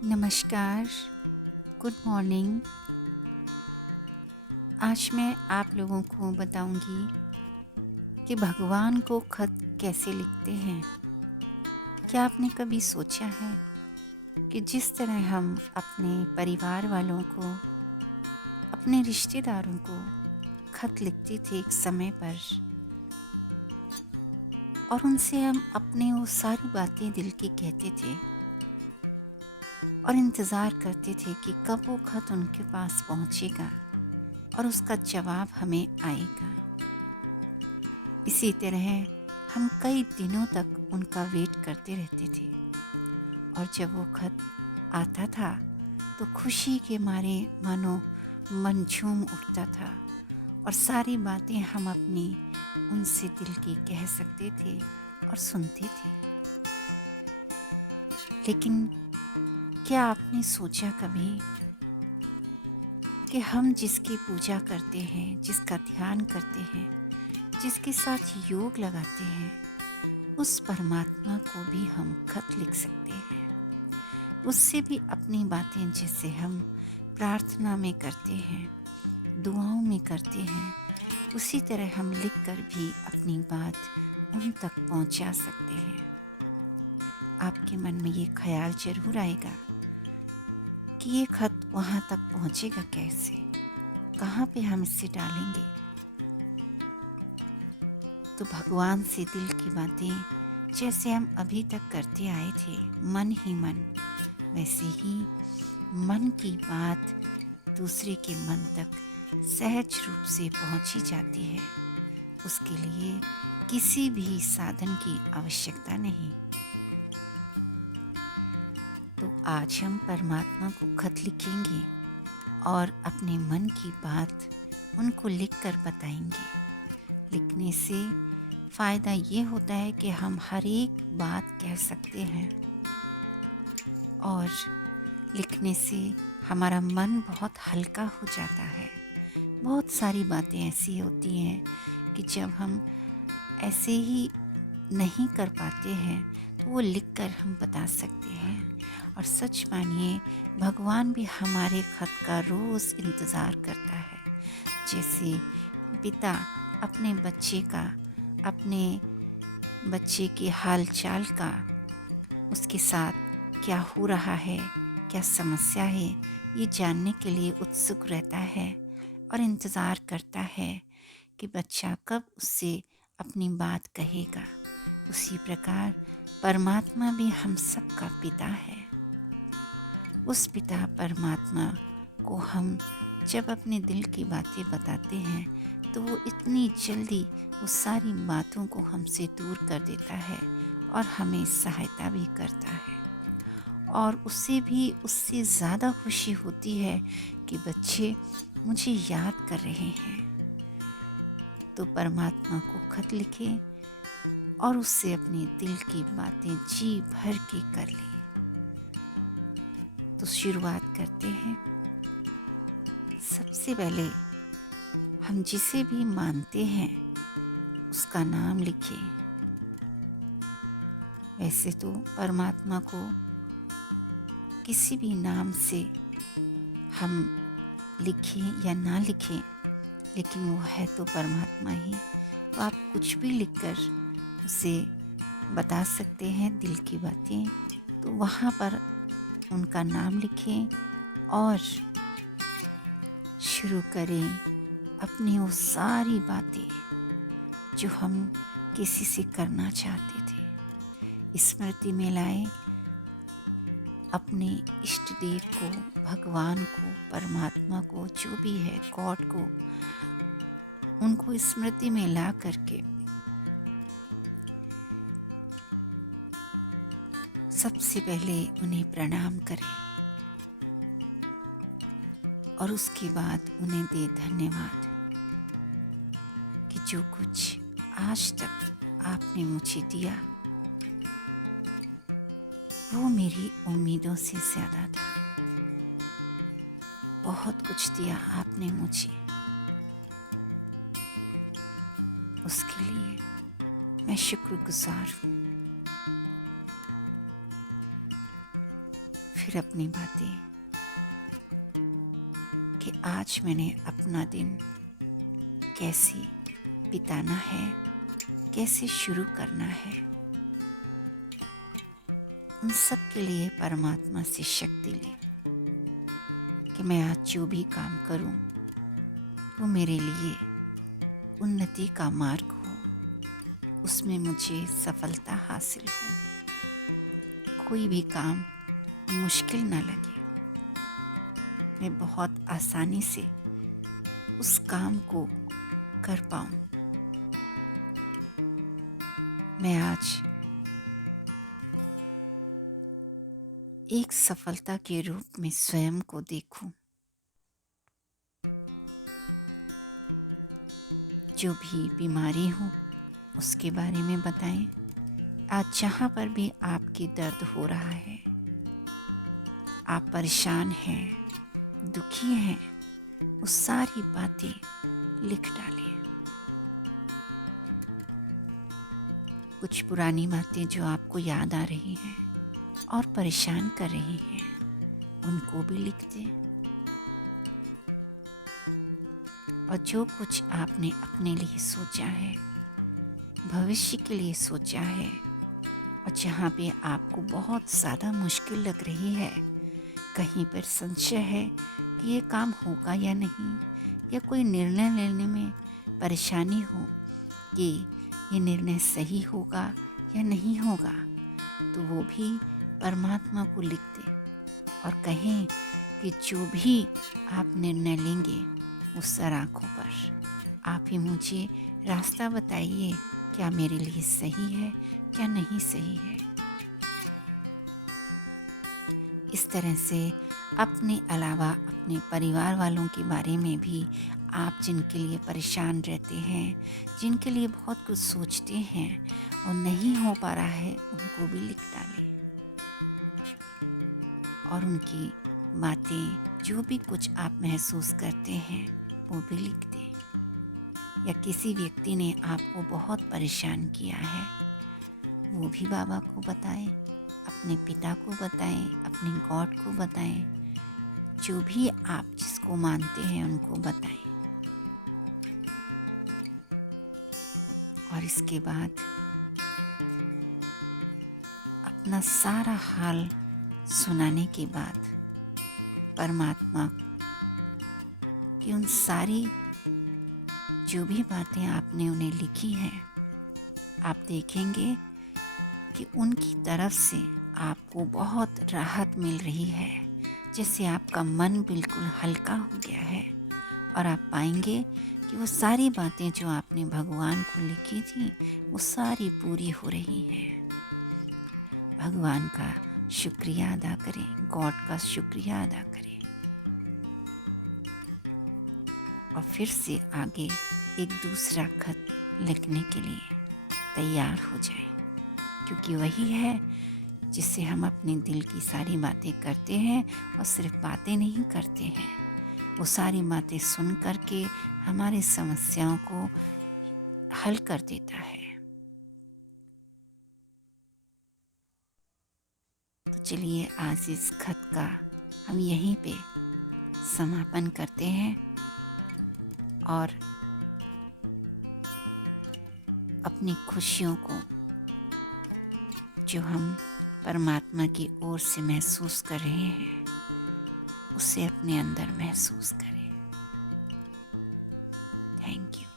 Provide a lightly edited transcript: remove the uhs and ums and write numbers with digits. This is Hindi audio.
नमस्कार, गुड मॉर्निंग। आज मैं आप लोगों को बताऊंगी कि भगवान को खत कैसे लिखते हैं। क्या आपने कभी सोचा है कि जिस तरह हम अपने परिवार वालों को, अपने रिश्तेदारों को खत लिखते थे एक समय पर, और उनसे हम अपने वो सारी बातें दिल की कहते थे और इंतज़ार करते थे कि कब वो खत उनके पास पहुंचेगा और उसका जवाब हमें आएगा। इसी तरह हम कई दिनों तक उनका वेट करते रहते थे और जब वो खत आता था तो खुशी के मारे मानो मन झूम उठता था और सारी बातें हम अपनी उनसे दिल की कह सकते थे और सुनते थे। लेकिन क्या आपने सोचा कभी कि हम जिसकी पूजा करते हैं, जिसका ध्यान करते हैं, जिसके साथ योग लगाते हैं, उस परमात्मा को भी हम खत लिख सकते हैं। उससे भी अपनी बातें जैसे हम प्रार्थना में करते हैं, दुआओं में करते हैं, उसी तरह हम लिखकर भी अपनी बात उन तक पहुंचा सकते हैं। आपके मन में ये ख्याल जरूर आएगा कि ये खत वहां तक पहुंचेगा कैसे, कहाँ पे हम इसे डालेंगे। तो भगवान से दिल की बातें जैसे हम अभी तक करते आए थे मन ही मन, वैसे ही मन की बात दूसरे के मन तक सहज रूप से पहुंची जाती है। उसके लिए किसी भी साधन की आवश्यकता नहीं। तो आज हम परमात्मा को खत लिखेंगे और अपने मन की बात उनको लिखकर बताएंगे। लिखने से फ़ायदा ये होता है कि हम हर एक बात कह सकते हैं और लिखने से हमारा मन बहुत हल्का हो जाता है। बहुत सारी बातें ऐसी होती हैं कि जब हम ऐसे ही नहीं कर पाते हैं तो वो लिखकर हम बता सकते हैं। और सच मानिए, भगवान भी हमारे खत का रोज़ इंतज़ार करता है। जैसे पिता अपने बच्चे के हाल चाल का, उसके साथ क्या हो रहा है, क्या समस्या है, ये जानने के लिए उत्सुक रहता है और इंतज़ार करता है कि बच्चा कब उससे अपनी बात कहेगा। उसी प्रकार परमात्मा भी हम सबका पिता है। उस पिता परमात्मा को हम जब अपने दिल की बातें बताते हैं तो वो इतनी जल्दी उस सारी बातों को हमसे दूर कर देता है और हमें सहायता भी करता है। और उससे ज़्यादा खुशी होती है कि बच्चे मुझे याद कर रहे हैं। तो परमात्मा को खत लिखें और उससे अपने दिल की बातें जी भर के कर लें। तो शुरुआत करते हैं। सबसे पहले हम जिसे भी मानते हैं उसका नाम लिखें। वैसे तो परमात्मा को किसी भी नाम से हम लिखें या ना लिखें, लेकिन वो है तो परमात्मा ही। तो आप कुछ भी लिखकर उसे बता सकते हैं दिल की बातें। तो वहाँ पर उनका नाम लिखें और शुरू करें अपनी वो सारी बातें जो हम किसी से करना चाहते थे। स्मृति में लाएं अपने इष्ट देव को, भगवान को, परमात्मा को, जो भी है गॉड को, उनको स्मृति में ला करके सबसे पहले उन्हें प्रणाम करें और उसके बाद उन्हें दे धन्यवाद कि जो कुछ आज तक आपने मुझे दिया वो मेरी उम्मीदों से ज़्यादा था। बहुत कुछ दिया आपने मुझे, उसके लिए मैं शुक्रगुजार हूँ। फिर अपनी बातें कि आज मैंने अपना दिन कैसे बिताना है, कैसे शुरू करना है। उन सब के लिए परमात्मा से शक्ति ले कि मैं आज जो भी काम करूं वो मेरे लिए उन्नति का मार्ग हो, उसमें मुझे सफलता हासिल हो, कोई भी काम मुश्किल ना लगे, मैं बहुत आसानी से उस काम को कर पाऊं। मैं आज एक सफलता के रूप में स्वयं को देखूं। जो भी बीमारी हो उसके बारे में बताएं। आज जहाँ पर भी आपके दर्द हो रहा है, आप परेशान हैं, दुखी हैं, वो सारी बातें लिख डालें। कुछ पुरानी बातें जो आपको याद आ रही हैं और परेशान कर रही हैं, उनको भी लिख दें। और जो कुछ आपने अपने लिए सोचा है, भविष्य के लिए सोचा है, और जहाँ पे आपको बहुत ज़्यादा मुश्किल लग रही है, कहीं पर संशय है कि ये काम होगा या नहीं, या कोई निर्णय लेने में परेशानी हो कि ये निर्णय सही होगा या नहीं होगा, तो वो भी परमात्मा को लिख दें और कहें कि जो भी आप निर्णय लेंगे उस आँखों पर आप ही मुझे रास्ता बताइए, क्या मेरे लिए सही है क्या नहीं सही है। इस तरह से अपने अलावा अपने परिवार वालों के बारे में भी आप जिनके लिए परेशान रहते हैं, जिनके लिए बहुत कुछ सोचते हैं और नहीं हो पा रहा है, उनको भी लिख डालें और उनकी बातें, जो भी कुछ आप महसूस करते हैं, वो भी लिख दें। या किसी व्यक्ति ने आपको बहुत परेशान किया है, वो भी बाबा को बताएं, अपने पिता को बताएं, अपने गॉड को बताएं, जो भी आप जिसको मानते हैं उनको बताएं। और इसके बाद अपना सारा हाल सुनाने के बाद परमात्मा की उन सारी जो भी बातें आपने उन्हें लिखी हैं, आप देखेंगे कि उनकी तरफ से आपको बहुत राहत मिल रही है, जिससे आपका मन बिल्कुल हल्का हो गया है और आप पाएंगे कि वो सारी बातें जो आपने भगवान को लिखी थी, वो सारी पूरी हो रही हैं। भगवान का शुक्रिया अदा करें, गॉड का शुक्रिया अदा करें और फिर से आगे एक दूसरा खत लिखने के लिए तैयार हो जाए, क्योंकि वही है जिससे हम अपने दिल की सारी बातें करते हैं और सिर्फ बातें नहीं करते हैं, वो सारी बातें सुन करके हमारी समस्याओं को हल कर देता है। तो चलिए आज इस खत का हम यहीं पे समापन करते हैं और अपनी खुशियों को जो हम परमात्मा की ओर से महसूस कर रहे हैं, उसे अपने अंदर महसूस करें। Thank you.